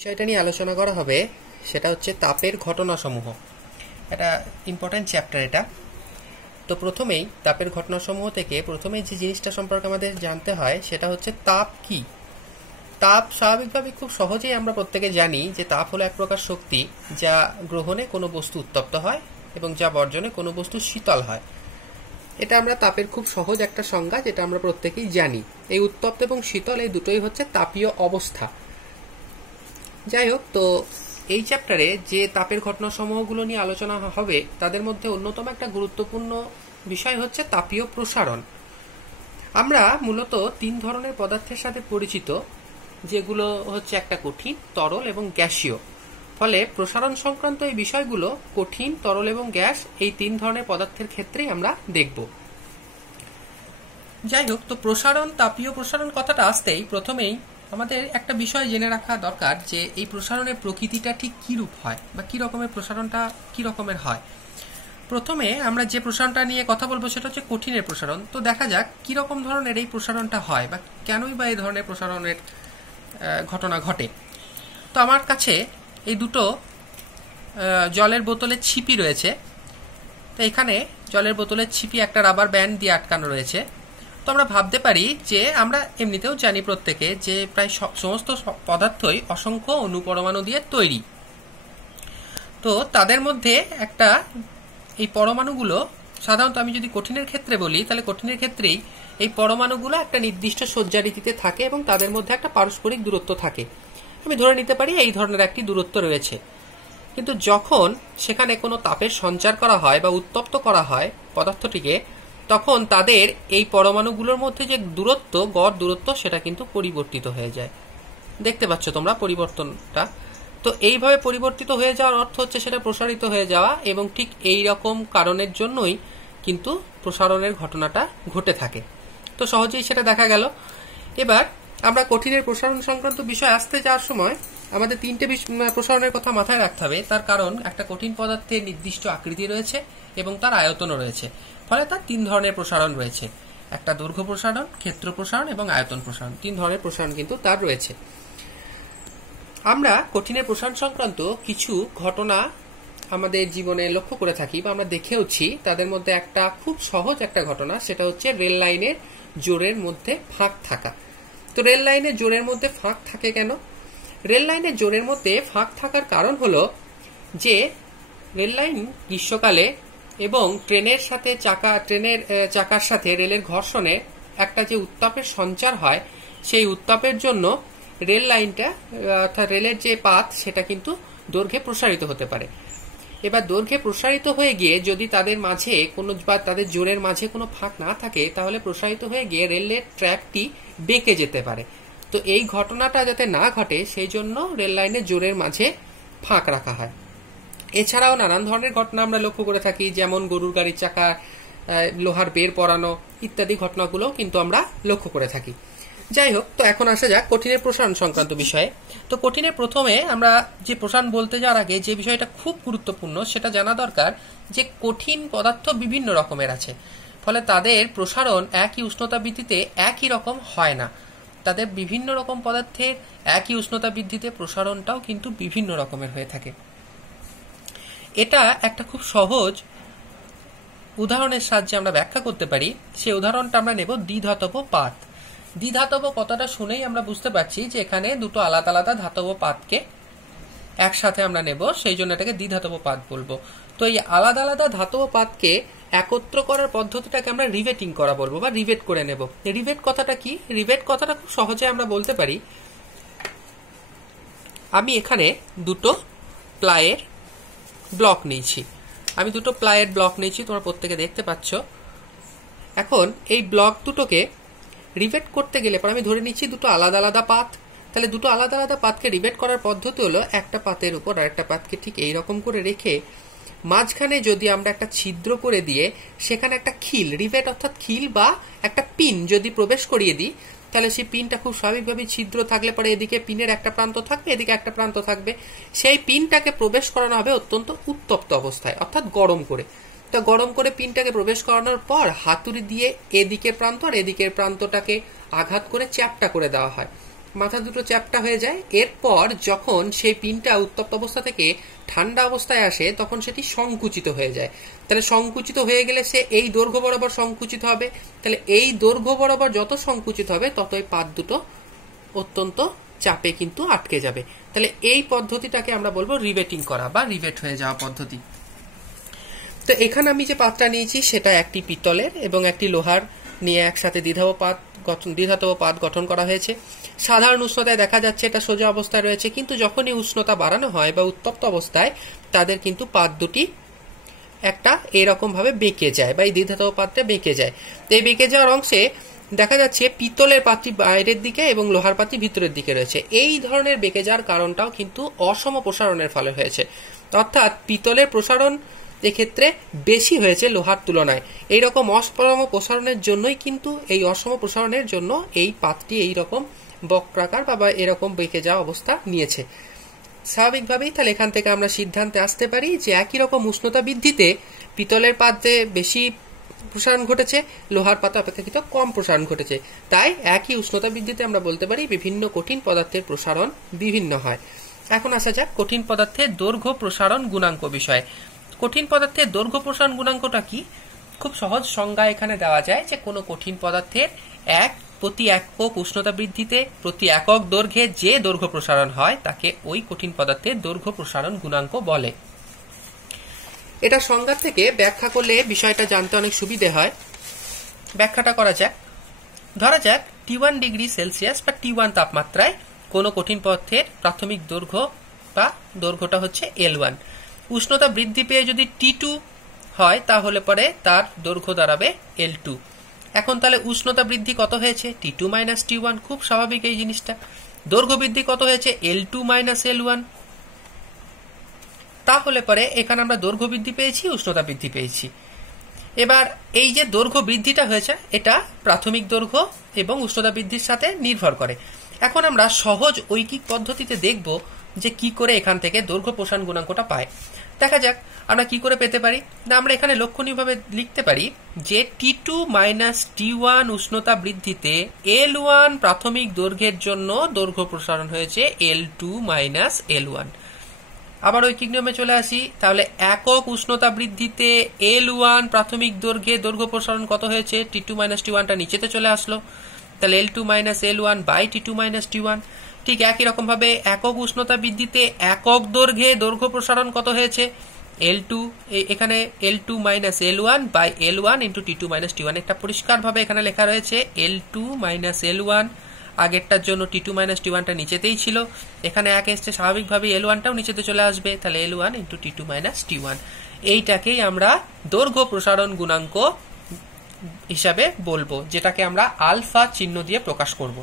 বিষয়টা নিয়ে আলোচনা করা হবে সেটা হচ্ছে তাপের ঘটনাসমূহ। এটা ইম্পর্টেন্ট চ্যাপ্টার এটা। তো প্রথমেই তাপের ঘটনাসমূহ থেকে প্রথমেই যে জিনিসটা সম্পর্কে আমাদের জানতে হয় সেটা হচ্ছে তাপ কি। তাপ স্বাভাবিকভাবে খুব সহজেই আমরা প্রত্যেকে জানি যে তাপ হলো এক প্রকার শক্তি যা গ্রহণে কোনো বস্তু উত্তপ্ত হয় এবং যা বর্জনে কোনো বস্তু শীতল হয়। এটা আমরা তাপের খুব সহজ একটা সংজ্ঞা, যেটা আমরা প্রত্যেকেই জানি। এই উত্তপ্ত এবং শীতল এই দুটোই হচ্ছে তাপীয় অবস্থা। যাই হোক, তো এই চ্যাপ্টারে যে তাপের ঘটনাসমূহগুলো নিয়ে আলোচনা হবে তাদের মধ্যে অন্যতম একটা গুরুত্বপূর্ণ বিষয় হচ্ছে তাপীয় প্রসারণ। আমরা মূলত তিন ধরনের পদার্থের সাথে পরিচিত, যেগুলো হচ্ছে একটা কঠিন, তরল এবং গ্যাসীয়। ফলে প্রসারণ সংক্রান্ত এই বিষয়গুলো কঠিন, তরল এবং গ্যাস এই তিন ধরনের পদার্থের ক্ষেত্রেই আমরা দেখব। যাই হোক, তো প্রসারণ, তাপীয় প্রসারণ কথাটা আসতেই প্রথমেই আমাদের একটা বিষয় জেনে রাখা দরকার যে এই প্রসারণের প্রকৃতিটা ঠিক কি রূপ হয় বা কি রকমের প্রসারণটা কি রকমের হয়। প্রথমে আমরা যে প্রসারণটা নিয়ে কথা বলবো সেটা হচ্ছে কঠিনের প্রসারণ। তো দেখা যাক কি রকম ধরনের এই প্রসারণটা হয় বা কেনই বা এই ধরনের প্রসারণের ঘটনা ঘটে। তো আমার কাছে এই দুটো জলের বোতলের ছিপি রয়েছে। তো এখানে জলের বোতলের ছিপি একটা রাবার ব্যান্ড দিয়ে আটকানো রয়েছে। তো আমরা ভাবতে পারি যে আমরা এমনিতেও জানি প্রত্যেকে যে প্রায় সমস্ত পদার্থই অসংখ্য অণুপরমাণু দিয়ে তৈরি। তো তাদের মধ্যে একটা এই পরমাণুগুলো সাধারণত, আমি যদি কঠিনের ক্ষেত্রে বলি তাহলে কঠিনের ক্ষেত্রেই এই পরমাণুগুলো একটা নির্দিষ্ট সজ্জারীতিতে থাকে এবং তাদের মধ্যে একটা পারস্পরিক দূরত্ব থাকে। আমি ধরে নিতে পারি এই ধরনের একটি দূরত্ব রয়েছে। কিন্তু যখন সেখানে কোনো তাপের সঞ্চার করা হয় বা উত্তপ্ত করা হয় পদার্থটিকে, তখন তাদের এই পরমাণুগুলোর মধ্যে যে দূরত্ব, গড় দূরত্ব, সেটা কিন্তু পরিবর্তিত হয়ে যায়। দেখতে পাচ্ছ তোমরা পরিবর্তনটা। তো এইভাবে পরিবর্তিত হয়ে যাওয়ার অর্থ হচ্ছে সেটা প্রসারিত হয়ে যাওয়া, এবং ঠিক এই রকম কারণের জন্যই কিন্তু প্রসারণের ঘটনাটা ঘটে থাকে। তো সহজেই সেটা দেখা গেল। এবার আমরা কঠিনের প্রসারণ সংক্রান্ত বিষয় আসতে যাওয়ার সময় আমাদের তিনটে প্রসারণের কথা মাথায় রাখতে হবে। তার কারণ একটা কঠিন পদার্থের নির্দিষ্ট আকৃতি রয়েছে এবং তার আয়তনও রয়েছে। ফলে তার তিন ধরনের প্রসারণ রয়েছে, একটা দৈর্ঘ্য প্রসারণ, ক্ষেত্র প্রসারণ এবং আয়তন প্রসারণ। তিন ধরনের প্রসারণ কিন্তু তার রয়েছে। আমরা কঠিনের প্রসারণ সংক্রান্ত কিছু ঘটনা আমাদের জীবনে লক্ষ্য করে থাকি বা আমরা দেখেওছি। তাদের মধ্যে একটা খুব সহজ একটা ঘটনা, সেটা হচ্ছে রেল লাইনের জোরের মধ্যে ফাঁক থাকা। তো রেল লাইনের জোরের মধ্যে ফাঁক থাকে কেন? রেল লাইনের জোরের মধ্যে ফাঁক থাকার কারণ হলো যে রেল লাইন গ্রীষ্মকালে এবং ট্রেনের চাকার সাথে রেলের ঘর্ষণে একটা যে উত্তাপের সঞ্চার হয়, সেই উত্তাপের জন্য রেল লাইনটা, অর্থাৎ রেলের যে পাত, সেটা কিন্তু দৈর্ঘ্যে প্রসারিত হতে পারে। এবার দৈর্ঘ্যে প্রসারিত হয়ে গিয়ে যদি তাদের মাঝে কোনো বা তাদের জোরের মাঝে কোনো ফাঁক না থাকে, তাহলে প্রসারিত হয়ে গিয়ে রেলের ট্র্যাকটি বেঁকে যেতে পারে। তো এই ঘটনাটা যাতে না ঘটে সেই জন্য রেল লাইনের জোরের মাঝে ফাঁক রাখা হয়। এছাড়াও নানান ধরনের ঘটনা আমরা লক্ষ্য করে থাকি, যেমন গরুর গাড়ির চাকা লোহার বের পরানো ইত্যাদি ঘটনাগুলো কিন্তু আমরা লক্ষ্য করে থাকি। যাই হোক, তো এখন আসা যাক কঠিনের প্রসারণ সংক্রান্ত বিষয়ে। তো কঠিনের প্রথমে আমরা যে প্রসারণ বলতে যাওয়ার আগে যে বিষয়টা খুব গুরুত্বপূর্ণ সেটা জানা দরকার যে কঠিন পদার্থ বিভিন্ন রকমের আছে। ফলে তাদের প্রসারণ একই উষ্ণতা বৃদ্ধিতে একই রকম হয় না। তাদের বিভিন্ন রকম পদার্থের একই উষ্ণতা বৃদ্ধিতে প্রসারণটাও কিন্তু বিভিন্ন রকমের হয়ে থাকে। এটা একটা খুব সহজ উদাহরণের সাহায্যে আমরা ব্যাখ্যা করতে পারি। সেই উদাহরণটা আমরা নেব দ্বিধাতব পাত। দ্বিধাতব কথাটা শুনেই আমরা বুঝতে পারছি যে এখানে দুটো আলাদা আলাদা ধাতব পাতকে একসাথে আমরা নেব, সেই জন্য এটাকে দ্বিধাতব পাত বলবো। তো এই আলাদা আলাদা ধাতব পাতকে একত্র করার পদ্ধতিটাকে আমরা রিভেটিং করা বলবো বা রিভেট করে নেব। রিভেট কথাটা কি? রিভেট কথাটা খুব সহজে আমরা বলতে পারি, আমি এখানে দুটো প্লাইয়ের ব্লক নিয়েছি। তোমরা প্রত্যেকে দেখতে পাচ্ছ। এখন এই ব্লক দুটোকে রিভেট করতে গেলে পর আমি ধরে নিচ্ছি দুটো আলাদা আলাদা পাত। তাহলে দুটো আলাদা আলাদা পাতকে রিভেট করার পদ্ধতি হলো একটা পাতের উপর আরেকটা পাতকে ঠিক এইরকম করে রেখে মাঝখানে যদি আমরা একটা ছিদ্র করে দিয়ে সেখানে একটা খিল, রিভেট অর্থাৎ খিল বা একটা পিন যদি প্রবেশ করিয়ে দিই, তাহলে সেই পিনটা খুব স্বাভাবিকভাবে ছিদ্র থাকলে পরে এদিকে পিনের একটা প্রান্ত থাকবে, এদিকে একটা প্রান্ত থাকবে। সেই পিনটাকে প্রবেশ করানো হবে অত্যন্ত উত্তপ্ত অবস্থায়, অর্থাৎ গরম করে। তো গরম করে পিনটাকে প্রবেশ করানোর পর হাতুড়ি দিয়ে এদিকের প্রান্ত আর এদিকের প্রান্তটাকে আঘাত করে চ্যাপ্টা করে দেওয়া হয়। মাথা দুটো চ্যাপ্টা হয়ে যায়। এরপর যখন সেই পিনটা উত্তপ্ত অবস্থা থেকে ঠান্ডা অবস্থায় আসে তখন সেটি সংকুচিত হয়ে যায়। তাহলে সংকুচিত হয়ে গেলে সে এই দৈর্ঘ্য বরাবর সংকুচিত হবে। তাহলে এই দৈর্ঘ্য বরাবর যত সংকুচিত হবে ততই পাত দুটো অত্যন্ত চাপে কিন্তু আটকে যাবে। তাহলে এই পদ্ধতিটাকে আমরা বলবো রিভেটিং করা বা রিভেট হয়ে যাওয়া পদ্ধতি। তো এখানে আমি যে পাতটা নিয়েছি সেটা একটি পিতলের এবং একটি লোহার নিয়ে একসাথে দ্বিধাতব পাত গঠন করা হয়েছে। সাধারণ উষ্ণতায় দেখা যাচ্ছে এটা সোজা অবস্থায় রয়েছে, কিন্তু যখনই উষ্ণতা বাড়ানো হয় বা উত্তপ্ত অবস্থায় তাদের কিন্তু পাত দুটি একটা এরকম ভাবে বেঁকে যায় বা এই দ্বিধাতব পাতটা বেঁকে যায়। এই বেঁকে যাওয়ার অংশে দেখা যাচ্ছে পিতলের পাতটি বাইরের দিকে এবং লোহার পাতটি ভিতরের দিকে রয়েছে। এই ধরনের বেঁকে যাওয়ার কারণটাও কিন্তু অসম প্রসারণের ফলে হয়েছে, অর্থাৎ পিতলের প্রসারণ এক্ষেত্রে বেশি হয়েছে লোহার তুলনায়। এইরকম অসম প্রসারণের জন্যই কিন্তু এই অসম প্রসারণের জন্য এই পাতটি এইরকম বক্রাকার বা এরকম বেঁকে যাওয়া অবস্থা নিয়েছে স্বাভাবিকভাবেই। তাহলে এখান থেকে আমরা সিদ্ধান্তে আসতে পারি যে একই রকম উষ্ণতা বৃদ্ধিতে পিতলের পাতে বেশি প্রসারণ ঘটেছে, লোহার পাতে অপেক্ষাকৃত কম প্রসারণ ঘটেছে। তাই একই উষ্ণতা বৃদ্ধিতে আমরা বলতে পারি বিভিন্ন কঠিন পদার্থের প্রসারণ বিভিন্ন হয়। এখন আসা যাক কঠিন পদার্থের দৈর্ঘ্য প্রসারণ গুণাঙ্ক বিষয়ে। কঠিন পদার্থের দৈর্ঘ্য প্রসারণ গুণাঙ্কটা কি? খুব সহজ সংজ্ঞা এখানে দেওয়া যায় যে কোনো কঠিন পদার্থের প্রতি একক উষ্ণতা বৃদ্ধিতে প্রতি একক দৈর্ঘ্যে যে দৈর্ঘ্য প্রসারণ হয় তাকে ওই কঠিন পদার্থের দৈর্ঘ্য প্রসারণ গুণাঙ্ক বলে। এটা সংজ্ঞা থেকে ব্যাখ্যা করলে বিষয়টা জানতে অনেক সুবিধে হয়। ব্যাখ্যাটা করা যাক। ধরা যাক T1 ডিগ্রি সেলসিয়াস বা T1 তাপমাত্রায় কোনো কঠিন পদার্থের প্রাথমিক দৈর্ঘ্য বা দৈর্ঘ্যটা হচ্ছে L1। উষ্ণতা বৃদ্ধি পেয়ে যদি T2 হয় তাহলে পরে তার দৈর্ঘ্য দাঁড়াবে L2। এখন তাহলে উষ্ণতা বৃদ্ধি কত হয়েছে? T2 minus T1। খুব স্বাভাবিক এই জিনিসটা। দৈর্ঘ্য বৃদ্ধি কত হয়েছে? L2 minus L1। তাহলে পরে এখানে আমরা দৈর্ঘ্য বৃদ্ধি পেয়েছি, উষ্ণতা বৃদ্ধি পেয়েছি। এবার এই যে দৈর্ঘ্য বৃদ্ধিটা হয়েছে এটা প্রাথমিক দৈর্ঘ্য এবং উষ্ণতা বৃদ্ধির সাথে নির্ভর করে। এখন আমরা সহজ ঐকিক পদ্ধতিতে দেখব যে কি করে এখান থেকে দৈর্ঘ্য প্রসারণ গুণাঙ্কটা পায়। দেখা যাক আমরা কি করে পেতে পারি। না, আমরা এখানে লক্ষণীয়ভাবে লিখতে পারি যে T2 মাইনাস T1 উষ্ণতা বৃদ্ধিতে L1 প্রাথমিক দৈর্ঘ্যের জন্য দৈর্ঘ্য প্রসারণ হয়েছে L2 মাইনাস L1। আবার ঐকিক নিয়মে চলে আসি। তাহলে একক উষ্ণতা বৃদ্ধিতে L1 প্রাথমিক দৈর্ঘ্যে দৈর্ঘ্য প্রসারণ কত হয়েছে? T2 মাইনাস T1টা নিচেতে চলে আসলো। তাহলে L2 minus L1 by T2 minus T1। ঠিক একই রকম ভাবে একক উষ্ণতা বৃদ্ধিতে একক দৈর্ঘ্যে দৈর্ঘ্য প্রসারণ কত হয়েছে? L2, এখানে L2 minus L1 by L1 into T2 minus T1। একটা পরিষ্কার ভাবে এখানে লেখা রয়েছে L2 মাইনাস L1। আগেরটার জন্য T2 মাইনাস T1টা নিচেতেই ছিল, এখানে এক এসছে, স্বাভাবিকভাবে L1টাও নিচেতে চলে আসবে। তাহলে L1 into T2 minus T1। এইটাকেই আমরা দৈর্ঘ্য প্রসারণ গুণাঙ্ক হিসাবে বলবো, যেটাকে আমরা আলফা চিহ্ন দিয়ে প্রকাশ করব।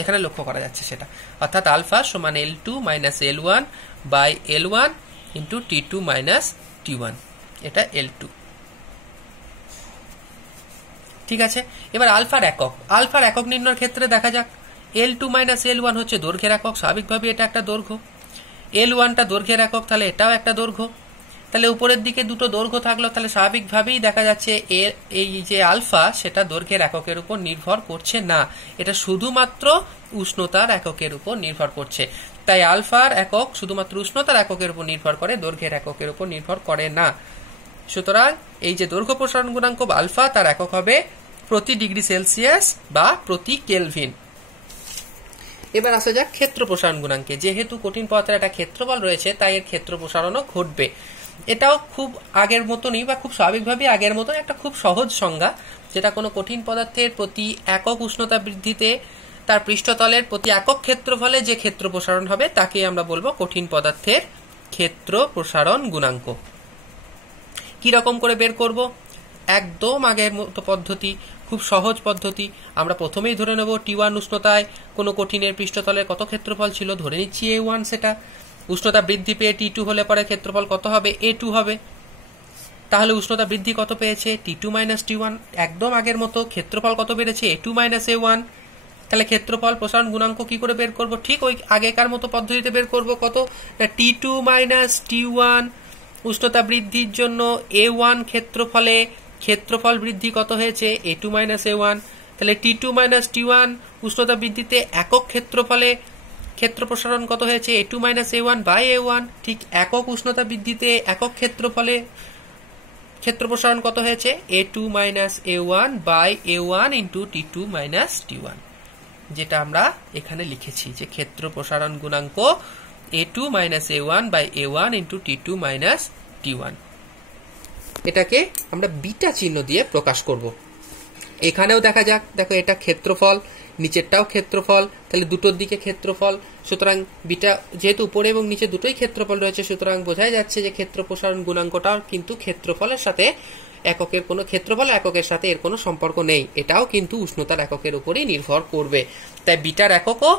এখানে লক্ষ্য করা যাচ্ছে সেটা, অর্থাৎ আলফা সমান L2 minus L1 by L1 into T2 minus T1। এটা L2। ঠিক আছে। এবার আলফার একক নির্ণয়ের ক্ষেত্রে দেখা যাক L2 মাইনাস L1 হচ্ছে দৈর্ঘ্যের একক। স্বাভাবিকভাবে এটা একটা দৈর্ঘ্য। L1টা দৈর্ঘ্যের একক, তাহলে এটাও একটা দৈর্ঘ্য। তাহলে উপরের দিকে দুটো দৈর্ঘ্য থাকলো, তাহলে স্বাভাবিকভাবেই দেখা যাচ্ছে এই যে আলফা সেটা দৈর্ঘ্যের এককের উপর নির্ভর করছে না, এটা শুধুমাত্র উষ্ণতার এককের উপর নির্ভর করছে। তাই আলফার একক শুধুমাত্র উষ্ণতার এককের উপর নির্ভর করে, দৈর্ঘ্যের এককের উপর নির্ভর করে না। সুতরাং এই যে দৈর্ঘ্য প্রসারণ গুণাঙ্ক আলফা তার একক হবে প্রতি ডিগ্রি সেলসিয়াস বা প্রতি কেলভিন। এবার আসা যাক ক্ষেত্র প্রসারণ গুণাঙ্কে। যেহেতু কঠিন পদার্থের একটা ক্ষেত্রফল রয়েছে তাই এর ক্ষেত্র প্রসারণও ঘটবে। এটাও খুব আগের মতনই বা খুব স্বাভাবিকভাবে আগের মতন একটা খুব সহজ সংজ্ঞা, যেটা কোনো কঠিন পদার্থের প্রতি একক উষ্ণতা বৃদ্ধিতে তার পৃষ্ঠতলের প্রতি একক ক্ষেত্রফলে যে ক্ষেত্র প্রসারণ হবে তাকে আমরা বলবো কঠিন পদার্থের ক্ষেত্র প্রসারণ গুণাঙ্ক। কি রকম করে বের করব? একদম আগের মতো পদ্ধতি, খুব সহজ পদ্ধতি। আমরা প্রথমেই ধরে নেব T1 উষ্ণতায় কোনো কঠিনের পৃষ্ঠতলের কত ক্ষেত্রফল ছিল, ধরে নিচ্ছি A1 সেটা। উষ্ণতা বৃদ্ধি পেয়ে T2 হলে পরে ক্ষেত্রফল কত হবে? A2 হবে। তাহলে উষ্ণতা বৃদ্ধি কত পেয়েছে? T2 minus T1। একদম আগের মতো ক্ষেত্রফল কত বেড়েছে? A2 minus A1। তাহলে ক্ষেত্রফল প্রসারণ গুণাঙ্ক কি করে বের করব? ঠিক ওই আগেকার মতো পদ্ধতিতে বের করব। কত? T2 মাইনাস T1 উষ্ণতা বৃদ্ধির জন্য A1 ক্ষেত্রফলে ক্ষেত্রফল বৃদ্ধি কত হয়েছে? A2 minus A1। তাহলে T2 মাইনাস T1 উষ্ণতা বৃদ্ধিতে একক ক্ষেত্রফলে ক্ষেত্র প্রসারণ কত হয়েছে A2 minus A1 by A1। ঠিক একক উষ্ণতা বৃদ্ধিতে একক ক্ষেত্রফলে ক্ষেত্র প্রসারণ কত হয়েছে A2 minus A1 by A1 into T2 minus T1, যেটা আমরা এখানে লিখেছি যে ক্ষেত্র প্রসারণ গুণাঙ্ক A2 minus A1 by A1 into T2 minus T1। এটাকে আমরা বিটা চিহ্ন দিয়ে প্রকাশ করব। এখানেও দেখা যাক, দেখো এটা ক্ষেত্রফল, নিচেরটাও ক্ষেত্রফল, তাহলে দুটোর দিকে ক্ষেত্রফল, সুতরাং বিটা যেহেতু উপরে এবং নিচে দুটোই ক্ষেত্রফল রয়েছে, সুতরাং বোঝাই যাচ্ছে যে ক্ষেত্র প্রসারণ গুণাঙ্কটাও কিন্তু ক্ষেত্রফলের সাথে এককের কোনো ক্ষেত্রফল এককের সাথে এর কোনো সম্পর্ক নেই, এটাও কিন্তু উষ্ণতার এককের উপরই নির্ভর করবে। তাই বিটার এককও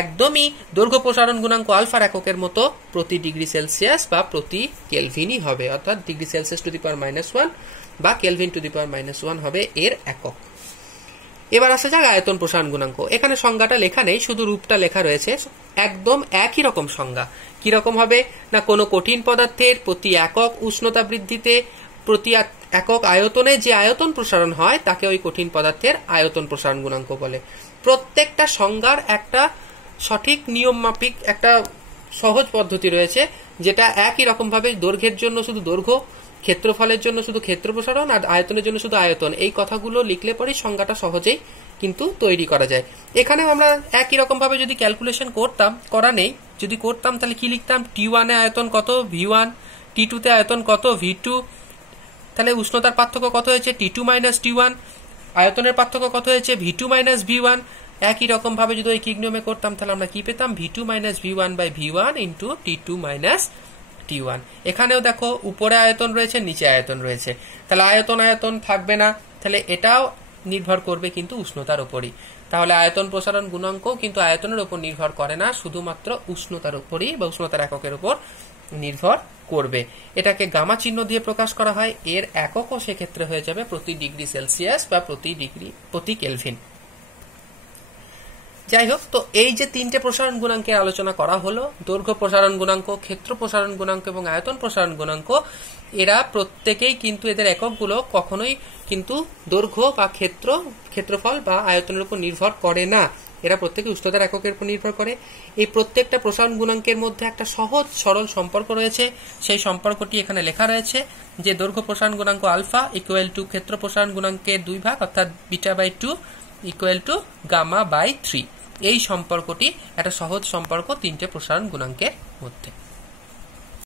একদমই দৈর্ঘ্য প্রসারণ গুণাঙ্ক আলফার এককের মতো প্রতি ডিগ্রি সেলসিয়াস বা প্রতি কেলভিনই হবে, অর্থাৎ ডিগ্রি সেলসিয়াস টু দি পাওয়ার -1 বা কেলভিন টু দি পাওয়ার -1 হবে এর একক। এবার আসা যাক আয়তন প্রসারণ গুণাঙ্ক। এখানে সংজ্ঞাটা লেখা নেই, শুধু রূপটা লেখা রয়েছে। একদম একই রকম সংজ্ঞা। কিরকম হবে না, কোনো কঠিন পদার্থের প্রতি একক উষ্ণতা বৃদ্ধিতে প্রতি একক আয়তনে যে আয়তন প্রসারণ হয় তাকে ওই কঠিন পদার্থের আয়তন প্রসারণ গুণাঙ্ক বলে। প্রত্যেকটা সংজ্ঞার একটা সঠিক নিয়ম মাফিক একটা সহজ পদ্ধতি রয়েছে, যেটা একই রকম ভাবে দৈর্ঘ্যের জন্য শুধু দৈর্ঘ্য, ক্ষেত্রফলের জন্য শুধু ক্ষেত্র প্রসারণ, আর আয়তনের জন্য শুধু আয়তন, এই কথাগুলো লিখলে পরেই সংজ্ঞাটা সহজেই কিন্তু তৈরি করা যায়। এখানেও আমরা একই রকম ভাবে যদি ক্যালকুলেশন করতাম, করা নেই, যদি করতাম তাহলে কি লিখতাম, T1 এ আয়তন কত V1, T2 তে আয়তন কত V2, তাহলে উষ্ণতার পার্থক্য কত হয়েছে T2 মাইনাস T1, আয়তনের পার্থক্য কত হয়েছে V2 মাইনাস V1। একই রকম ভাবে যদি ঐকিক নিয়মে করতাম তাহলে আমরা কি পেতাম, V2 minus V1 by V1 into T2 minus T1। এখানেও দেখো উপরে আয়তন রয়েছে, নিচে আয়তন রয়েছে, তাহলে আয়তন আয়তন থাকবে না, তাহলে এটাও নির্ভর করবে কিন্তু উষ্ণতার উপরই। তাহলে আয়তন প্রসারণ গুণাঙ্কও কিন্তু আয়তনের উপর নির্ভর করে না, শুধুমাত্র উষ্ণতার উপরই বা উষ্ণতার এককের উপর নির্ভর করবে। এটাকে গামা চিহ্ন দিয়ে প্রকাশ করা হয়, এর এককও সেক্ষেত্রে হয়ে যাবে প্রতি ডিগ্রি সেলসিয়াস বা প্রতি কেলভিন। যাই হোক, তো এই যে তিনটে প্রসারণ গুণাঙ্কের আলোচনা করা হলো, দৈর্ঘ্য প্রসারণ গুণাঙ্ক, ক্ষেত্র প্রসারণ গুণাঙ্ক এবং আয়তন প্রসারণ গুণাঙ্ক, এরা প্রত্যেকেই কিন্তু এদের এককগুলো কখনোই কিন্তু দৈর্ঘ্য বা ক্ষেত্রফল বা আয়তনের উপর নির্ভর করে না, এরা প্রত্যেকে উষ্ণতার এককের উপর নির্ভর করে। এই প্রত্যেকটা প্রসারণ গুণাঙ্কের মধ্যে একটা সহজ সরল সম্পর্ক রয়েছে, সেই সম্পর্কটি এখানে লেখা রয়েছে যে দৈর্ঘ্য প্রসারণ গুণাঙ্ক আলফা ইকুয়াল টু ক্ষেত্র প্রসারণ গুণাঙ্কের 2 ভাগ অর্থাৎ beta by 2 equal to gamma by 3। এই সম্পর্কটি একটা সহজ সম্পর্ক তিনটে প্রসারণ গুণাঙ্কের মধ্যে।